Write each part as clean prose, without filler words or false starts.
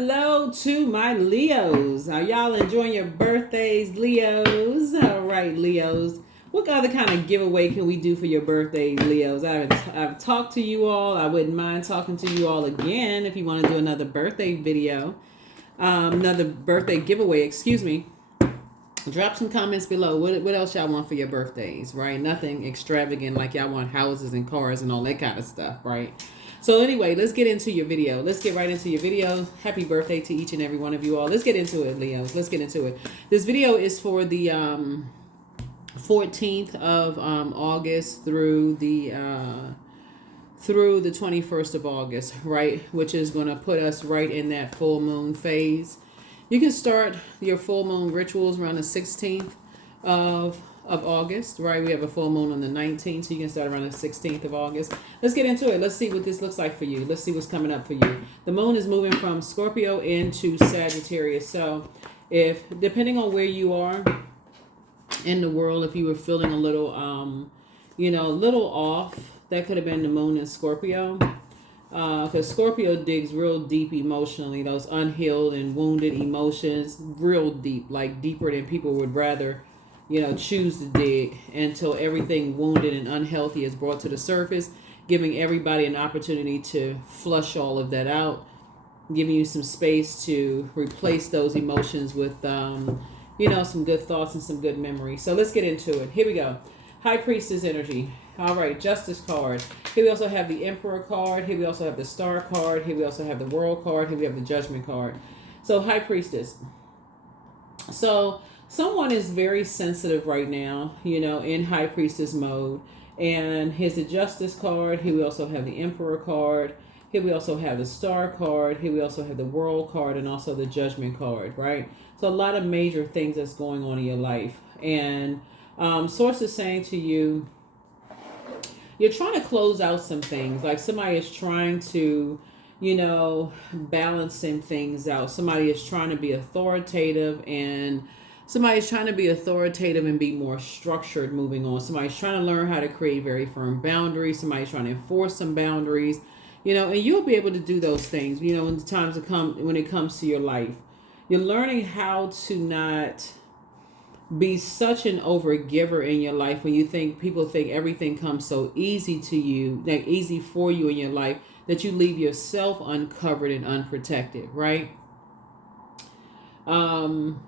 Hello to my Leos. Are y'all enjoying your birthdays, Leos? All right, Leos. What other kind of giveaway can we do for your birthdays, Leos? I've talked to you all. I wouldn't mind talking to you all again if you want to do another birthday video, another birthday giveaway, excuse me. Drop some comments below. What else y'all want for your birthdays, right? Nothing extravagant like y'all want houses and cars and all that kind of stuff, right? So anyway, let's get into your video. Let's get right into your video. Happy birthday to each and every one of you all. Let's get into it, Leos. Let's get into it. This video is for the 14th of August through the 21st of August, right? Which is going to put us right in that full moon phase. You can start your full moon rituals around the 16th of August, right? We have a full moon on the 19th, so you can start around the 16th of August. Let's get into it. Let's see what this looks like for you. Let's see what's coming up for you. The moon is moving from Scorpio into Sagittarius. So if, depending on where you are in the world, if you were feeling a little, a little off, that could have been the moon in Scorpio. Because Scorpio digs real deep emotionally, those unhealed and wounded emotions, real deep, like deeper than people would rather, choose to dig, until everything wounded and unhealthy is brought to the surface, giving everybody an opportunity to flush all of that out, giving you some space to replace those emotions with, some good thoughts and some good memories. So let's get into it. Here we go. High Priestess energy. All right, Justice card. Here we also have the Emperor card. Here we also have the Star card. Here we also have the World card. Here we have the Judgment card. So High Priestess. So someone is very sensitive right now, in High Priestess mode. And here's the Justice card. Here we also have the Emperor card. Here we also have the Star card. Here we also have the World card and also the Judgment card, right? So a lot of major things that's going on in your life. And Source is saying to you, you're trying to close out some things. Like somebody is trying to, balance some things out. Somebody is trying to be authoritative and be more structured moving on. Somebody's trying to learn how to create very firm boundaries. Somebody's trying to enforce some boundaries, and you'll be able to do those things, when the times come, when it comes to your life. You're learning how to not be such an overgiver in your life when people think everything comes so easy to you, like easy for you in your life, that you leave yourself uncovered and unprotected, right? And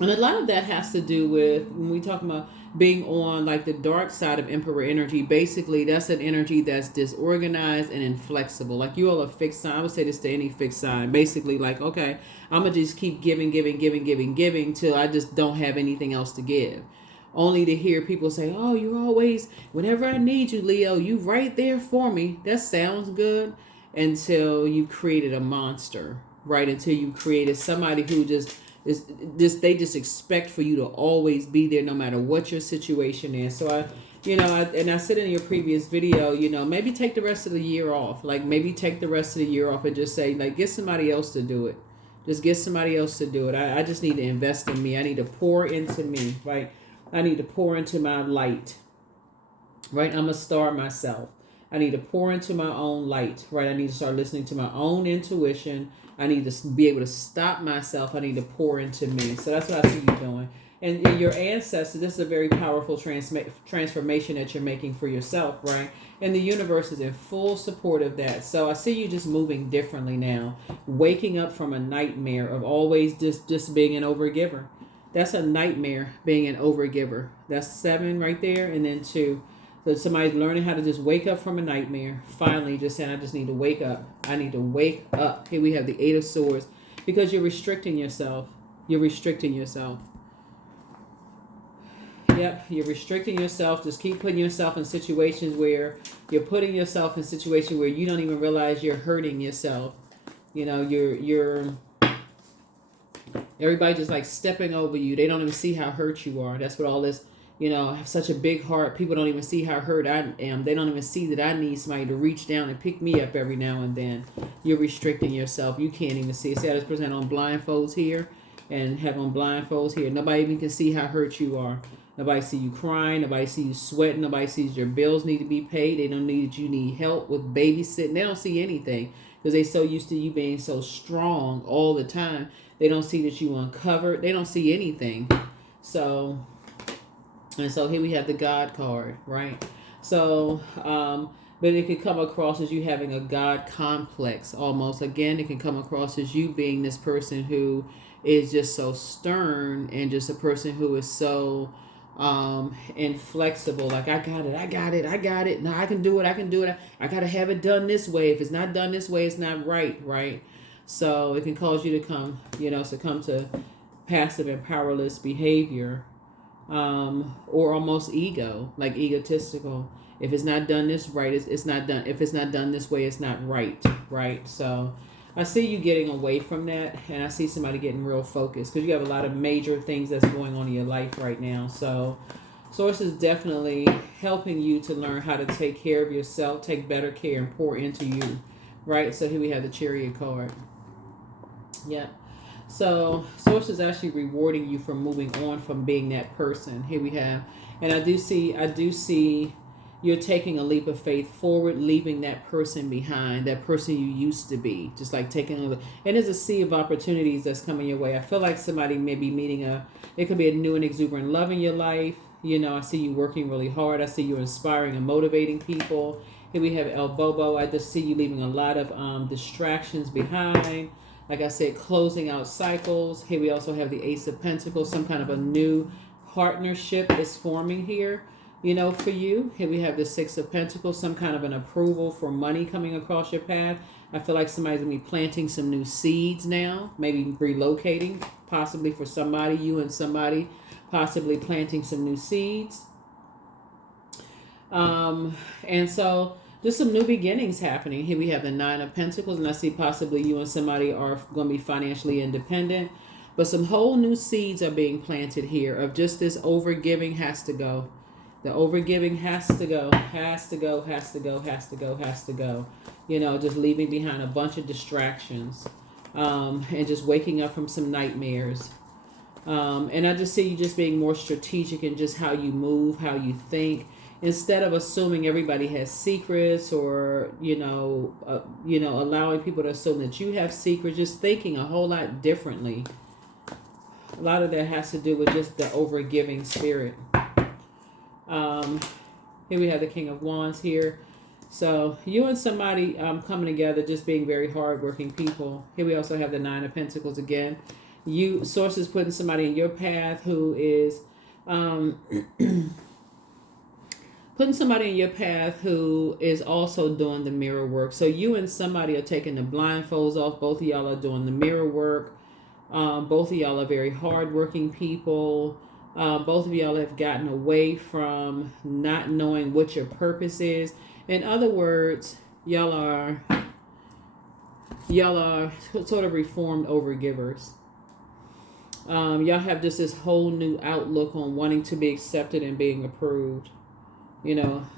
a lot of that has to do with, when we talk about being on like the dark side of Emperor energy, basically that's an energy that's disorganized and inflexible. Like you all are fixed sign. I would say this to any fixed sign. Basically like, okay, I'm going to just keep giving till I just don't have anything else to give. Only to hear people say, oh, you're always, whenever I need you, Leo, you right there for me. That sounds good until you've created a monster, right? Until you've created somebody who they just expect for you to always be there no matter what your situation is. So I said in your previous video, maybe take the rest of the year off. Like maybe take the rest of the year off and just say, like, get somebody else to do it. Just get somebody else to do it. I just need to invest in me. I need to pour into me, right? I need to pour into my light, right? I'm a star myself. I need to pour into my own light, right? I need to start listening to my own intuition. I need to be able to stop myself. I need to pour into me. So that's what I see you doing. And your ancestors, this is a very powerful transformation that you're making for yourself, right? And the universe is in full support of that. So I see you just moving differently now, waking up from a nightmare of always just being an overgiver. That's a nightmare, being an overgiver. That's 7 right there, and then 2. So somebody's learning how to just wake up from a nightmare. Finally, just saying, I just need to wake up. I need to wake up. Here we have the 8 of Swords. Because you're restricting yourself. You're restricting yourself. Yep, you're restricting yourself. Just keep putting yourself in situations where you don't even realize you're hurting yourself. You're everybody just like stepping over you. They don't even see how hurt you are. That's what all this, I have such a big heart. People don't even see how hurt I am. They don't even see that I need somebody to reach down and pick me up every now and then. You're restricting yourself. You can't even see. See, I just present on blindfolds here and have on blindfolds here. Nobody even can see how hurt you are. Nobody see you crying. Nobody see you sweating. Nobody sees your bills need to be paid. They don't need that you need help with babysitting. They don't see anything because they so used to you being so strong all the time. They don't see that you uncovered. They don't see anything. So, and so here we have the God card, right? So, but it could come across as you having a God complex almost. Again, it can come across as you being this person who is just so stern and just a person who is so inflexible. Like, I got it. No, I can do it. I got to have it done this way. If it's not done this way, it's not right? So it can cause you to succumb to passive and powerless behavior, or almost ego, like egotistical. If it's not done this right, it's not done. If it's not done this way, it's not right? So I see you getting away from that, and I see somebody getting real focused because you have a lot of major things that's going on in your life right now. So Source is definitely helping you to learn how to take care of yourself, take better care, and pour into you, right? So here we have the Chariot card. Yeah. So Source is actually rewarding you for moving on from being that person. Here we have, and I do see you're taking a leap of faith forward, leaving that person behind, that person you used to be, just like taking a look. And there's a sea of opportunities that's coming your way. I feel like somebody may be meeting it could be a new and exuberant love in your life. I see you working really hard. I see you inspiring and motivating people. Here we have El Bobo. I just see you leaving a lot of distractions behind. Like I said, closing out cycles. Here we also have the Ace of Pentacles. Some kind of a new partnership is forming here, for you. Here we have the Six of Pentacles. Some kind of an approval for money coming across your path. I feel like somebody's going to be planting some new seeds now. Maybe relocating, possibly for somebody, you and somebody, possibly planting some new seeds. And so just some new beginnings happening. Here we have the Nine of Pentacles, and I see possibly you and somebody are going to be financially independent. But some whole new seeds are being planted here of just this overgiving has to go. The overgiving has to go. Just leaving behind a bunch of distractions, and just waking up from some nightmares. And I just see you just being more strategic in just how you move, how you think. Instead of assuming everybody has secrets or, allowing people to assume that you have secrets, just thinking a whole lot differently. A lot of that has to do with just the overgiving spirit. Here we have the King of Wands here. So you and somebody coming together, just being very hardworking people. Here we also have the Nine of Pentacles again. Source is putting somebody in your path who is... putting somebody in your path who is also doing the mirror work. So you and somebody are taking the blindfolds off. Both of y'all are doing the mirror work. Both of y'all are very hardworking people. Both of y'all have gotten away from not knowing what your purpose is. In other words, y'all are sort of reformed overgivers. Y'all have just this whole new outlook on wanting to be accepted and being approved,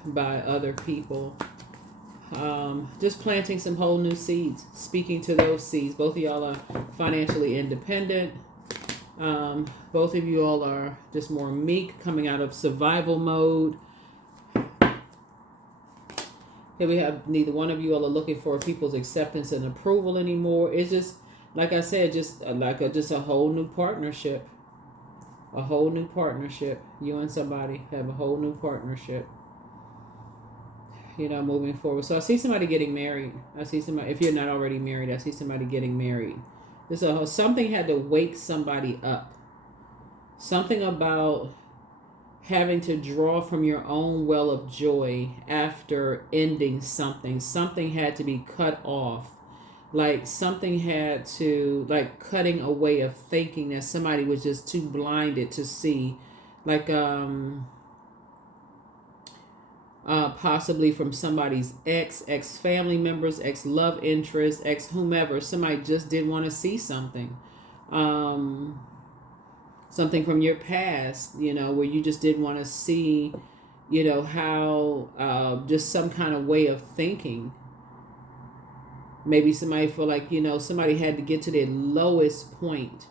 by other people. Just planting some whole new seeds, speaking to those seeds. Both of y'all are financially independent. Both of you all are just more meek, coming out of survival mode. Here we have neither one of you all are looking for people's acceptance and approval anymore. It's just, like I said, just a whole new partnership. A whole new partnership. You and somebody have a whole new partnership. Moving forward. So I see somebody getting married. I see somebody, if you're not already married, I see somebody getting married. Something had to wake somebody up. Something about having to draw from your own well of joy after ending something. Something had to be cut off. Like something had to, like cutting a way of thinking that somebody was just too blinded to see. Like, possibly from somebody's ex-family members, ex-love interest, ex-whomever. Somebody just didn't want to see something. Something from your past, where you just didn't want to see, how, just some kind of way of thinking. Maybe somebody feel like, somebody had to get to their lowest point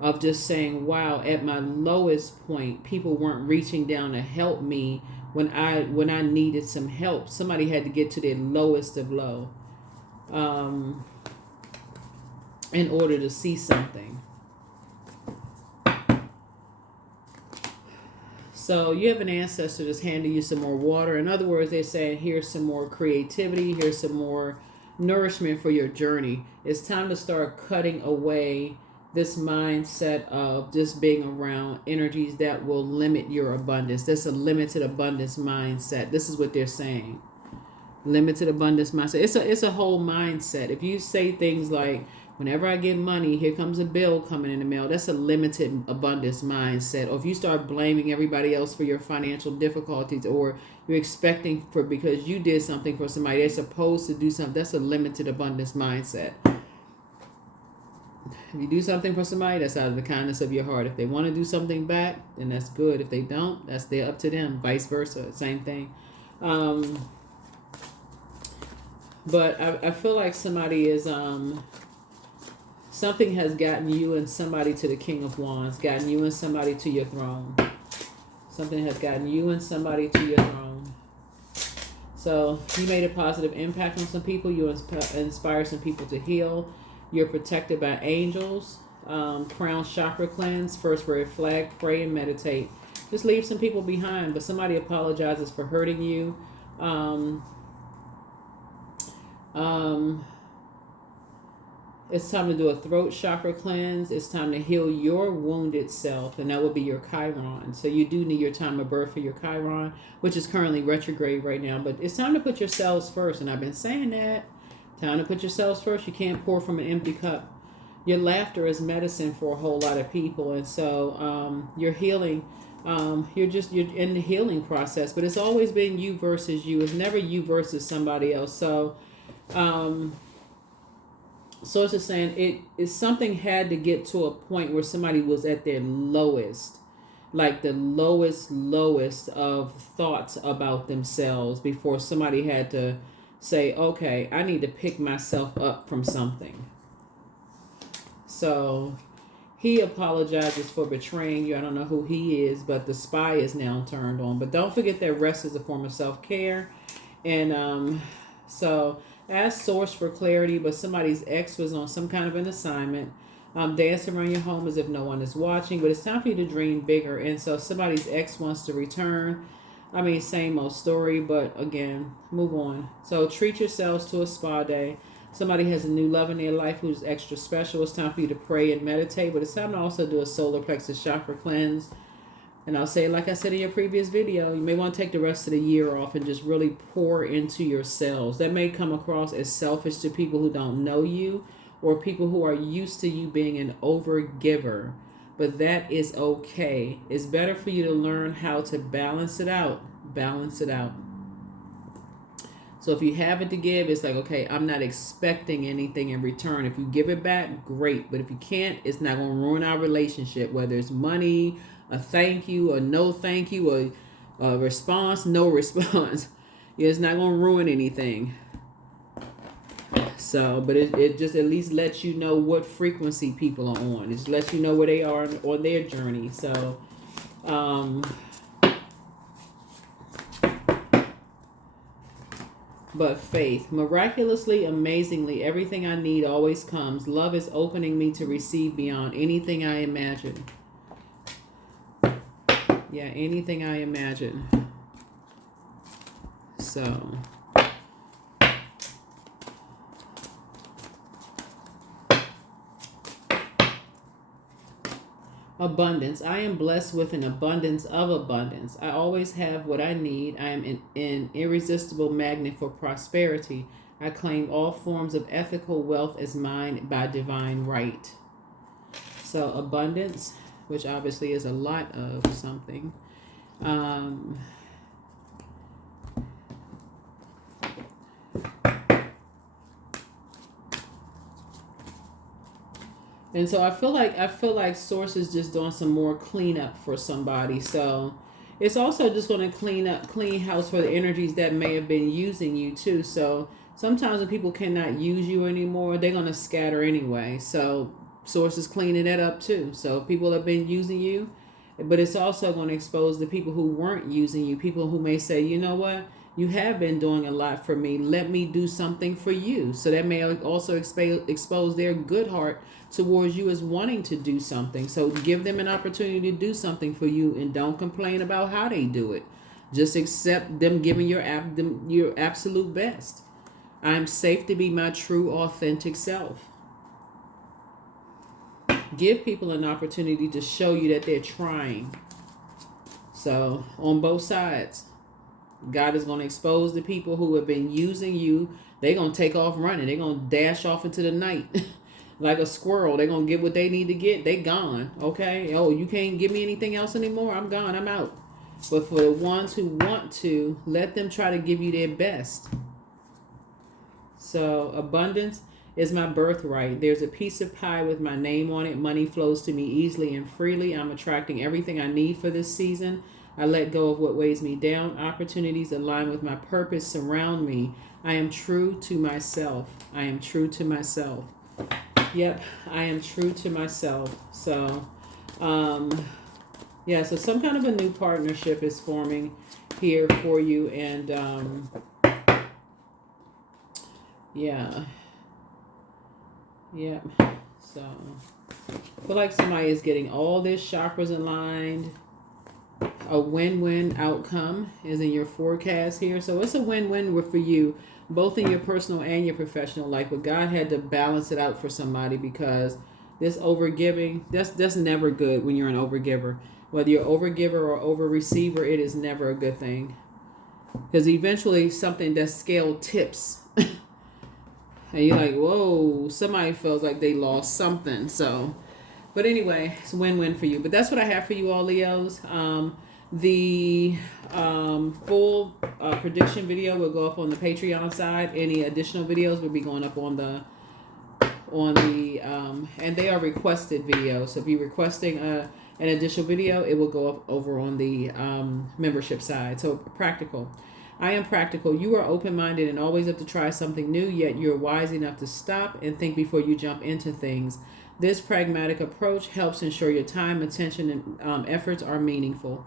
of just saying, wow, at my lowest point, people weren't reaching down to help me when I needed some help. Somebody had to get to their lowest of low. in order to see something. So you have an ancestor that's handing you some more water. In other words, they're saying, here's some more creativity. Here's some more nourishment for your journey. It's time to start cutting away this mindset of just being around energies that will limit your abundance. That's a limited abundance mindset. This is what they're saying. Limited abundance mindset. It's a whole mindset. If you say things like, whenever I get money, here comes a bill coming in the mail, that's a limited abundance mindset. Or if you start blaming everybody else for your financial difficulties, or you're expecting for because you did something for somebody, they're supposed to do something, that's a limited abundance mindset. If you do something for somebody, that's out of the kindness of your heart. If they want to do something back, then that's good. If they don't, that's up to them. Vice versa, same thing. But I feel like somebody is something has gotten you and somebody to the King of Wands, gotten you and somebody to your throne. Something has gotten you and somebody to your throne. So you made a positive impact on some people. You inspired some people to heal. You're protected by angels. Crown chakra cleanse. First red flag. Pray and meditate. Just leave some people behind. But somebody apologizes for hurting you. It's time to do a throat chakra cleanse. It's time to heal your wounded self, and that would be your Chiron. So you do need your time of birth for your Chiron, which is currently retrograde right now. But it's time to put yourselves first, and I've been saying that. Time to put yourselves first. You can't pour from an empty cup. Your laughter is medicine for a whole lot of people, and so you're healing. You're in the healing process, but it's always been you versus you. It's never you versus somebody else. So it's just saying something had to get to a point where somebody was at their lowest, like the lowest of thoughts about themselves, before somebody had to say, okay, I need to pick myself up from something. So he apologizes for betraying you. I don't know who he is, but the spy is now turned on. But don't forget that rest is a form of self-care. And so ask source for clarity, but somebody's ex was on some kind of an assignment. Dance around your home as if no one is watching, but it's time for you to dream bigger. And so somebody's ex wants to return. I mean, same old story, but again, move on. So treat yourselves to a spa day. Somebody has a new love in their life who's extra special. It's time for you to pray and meditate, but it's time to also do a solar plexus chakra cleanse. And I'll say, like I said in your previous video, you may want to take the rest of the year off and just really pour into yourselves. That may come across as selfish to people who don't know you, or people who are used to you being an overgiver. But that is okay. It's better for you to learn how to balance it out. Balance it out. So if you have it to give, it's like, okay, I'm not expecting anything in return. If you give it back, great. But if you can't, it's not going to ruin our relationship, whether it's money, a thank you, a no thank you, a response, no response. It's not going to ruin anything. So, but it just at least lets you know what frequency people are on. It just lets you know where they are on their journey. So, but faith, miraculously, amazingly, everything I need always comes. Love is opening me to receive beyond anything I imagine. Yeah, anything I imagine. So, abundance. I am blessed with an abundance of abundance. I always have what I need. I am an irresistible magnet for prosperity. I claim all forms of ethical wealth as mine by divine right. So abundance, which obviously is a lot of something. And so I feel like Source is just doing some more cleanup for somebody. So it's also just going to clean house for the energies that may have been using you too. So sometimes when people cannot use you anymore, they're going to scatter anyway. So Source is cleaning that up too. So people have been using you, but it's also going to expose the people who weren't using you. People who may say, you know what, You have been doing a lot for me. Let me do something for you. So that may also expose their good heart towards you as wanting to do something. So give them an opportunity to do something for you, and don't complain about how they do it. Just accept them giving your absolute best. I'm safe to be my true, authentic self. Give people an opportunity to show you that they're trying. So on both sides, God is going to expose the people who have been using you. They're going to take off running. They're going to dash off into the night like a squirrel. They're going to get what they need to get. They gone. Okay. Oh, you can't give me anything else anymore. I'm gone. I'm out. But for the ones who want to, let them try to give you their best. So abundance is my birthright. There's a piece of pie with my name on it. Money flows to me easily and freely. I'm attracting everything I need for this season. I let go of what weighs me down. Opportunities align with my purpose surround me. I am true to myself. I am true to myself. Yep, I am true to myself. So, yeah, so some kind of a new partnership is forming here for you. And, yeah. Yep. So, I feel like somebody is getting all their chakras aligned. A win-win outcome is in your forecast here. So it's a win-win for you, both in your personal and your professional life. But God had to balance it out for somebody, because this overgiving, that's never good when you're an overgiver. Whether you're overgiver or overreceiver, it is never a good thing. Because eventually something, that scale tips. And you're like, whoa, somebody feels like they lost something. So, but anyway, it's a win-win for you. But that's what I have for you all, Leos. The full prediction video will go up on the Patreon side. Any additional videos will be going up on the and they are requested videos. So if you're requesting an additional video, it will go up over on the membership side. So practical. I am practical. You are open-minded and always up to try something new, yet you're wise enough to stop and think before you jump into things. This pragmatic approach helps ensure your time, attention, and efforts are meaningful.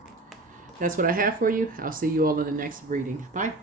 That's what I have for you. I'll see you all in the next reading. Bye.